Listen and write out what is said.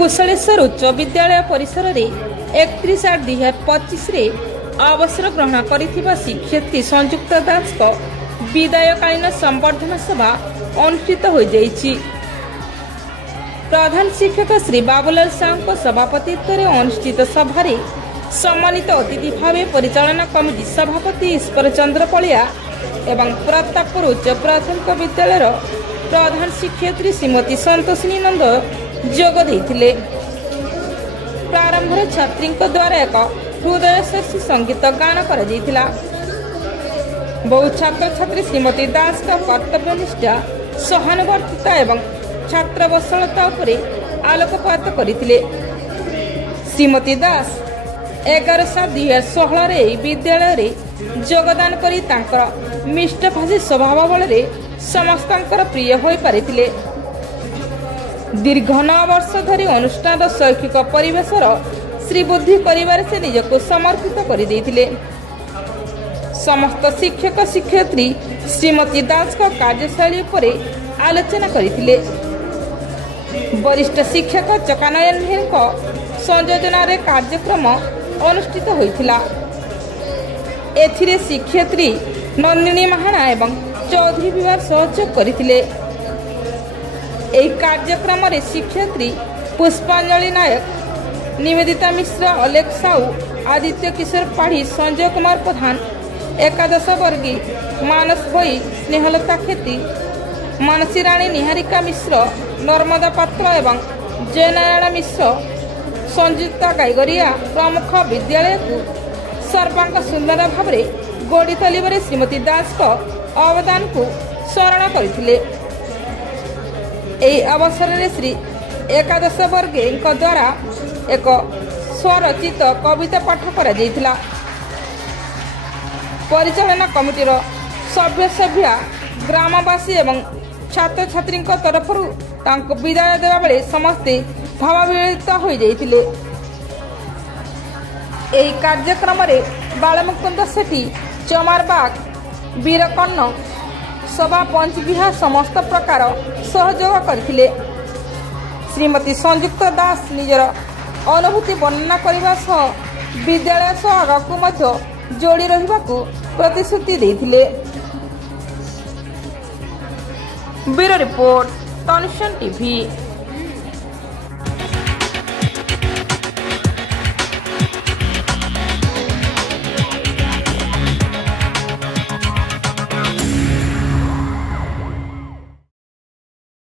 कुशलेश्वर उच्च विद्यालय परिसर में 31/8/2025 अवसर ग्रहण कर शिक्षयित्री संयुक्त दास विदायकालीन संबर्धना सभा अनुष्ठित हो जाइछि। प्रधान शिक्षक श्री बाबूलाल साहू सभापतित्व में अनुष्ठित सभा सम्मानित अतिथि भाव परिचालना कमिटी सभापति ईश्वर चंद्र पलिया एवं प्रतापपुर उच्च प्राथमिक विद्यालय प्रधान शिक्षयित्री श्रीमती संतोषिनी नंद जोग देइथिले। प्रारंभ छात्री द्वारा एक हृदयस्पर्शी संगीत गान कर बहु छात्र छात्री श्रीमती दास का कर्तव्यनिष्ठा सहानुवर्तिता एवं छात्र वत्सलता उपरे आलोकपात करथिले। श्रीमती दास 11/7/2016 विद्यालय योगदान करी तांकर मिष्टभाषी स्वभाव बल समस्तर प्रिय हो पारिथिले। दीर्घ 9 वर्ष धरी अनुष्ठान शैक्षिक परिवेशर श्रीबुद्धि करिवार से निजको समर्पित कर देइथिले। समस्त शिक्षक शिक्षयित्री श्रीमती दास का कार्यशैली पर आलोचना करथिले। वरिष्ठ शिक्षक चकानयन संयोजन कार्यक्रम अनुष्ठित होइथिला। एथिरे शिक्षयित्री नंदिनी महाना एवं चौधरी विभाग सहयोग करथिले। एही कार्यक्रम रे शिक्षयित्री पुष्पांजलि नायक, निवेदिता मिश्र, अलेख साहू, आदित्य किशोर पाढ़ी, संजय कुमार प्रधान, एकादश वर्गी मानस भोई, स्नेहलता खेती, मानसी राणी, निहारिका मिश्र, नर्मदा पात्र एवं जयनारायण मिश्र, संयुक्ता गाईगरिया प्रमुख विद्यालय को सर्वांग सुंदर भाव गोड़ी तलिबारे श्रीमती दास को अवदान को स्मरण करथिले। एही अवसर में श्री एकादश वर्गे द्वारा एक स्वरचित कविता पाठ करा जायतिला। परिचालना कमिटीर सभ्य सभ्या ग्रामवासी एवं छात्र छात्री तरफ विदाय देवा बेले समस्ते भावावित हो जाइतिले। एही कार्यक्रम रे बालमुकुंद सेठी, चमारबाग, वीरकर्ण सभा पंच बिहार समस्त प्रकार सहयोग करथिले। श्रीमती संयुक्त दास निजर अनुभूति वर्णना करने सह विद्यालय सह आगकू मध्य जोड़ी रहिबाकू प्रतिश्रुति देथिले। Bureau report, Tanishk TV.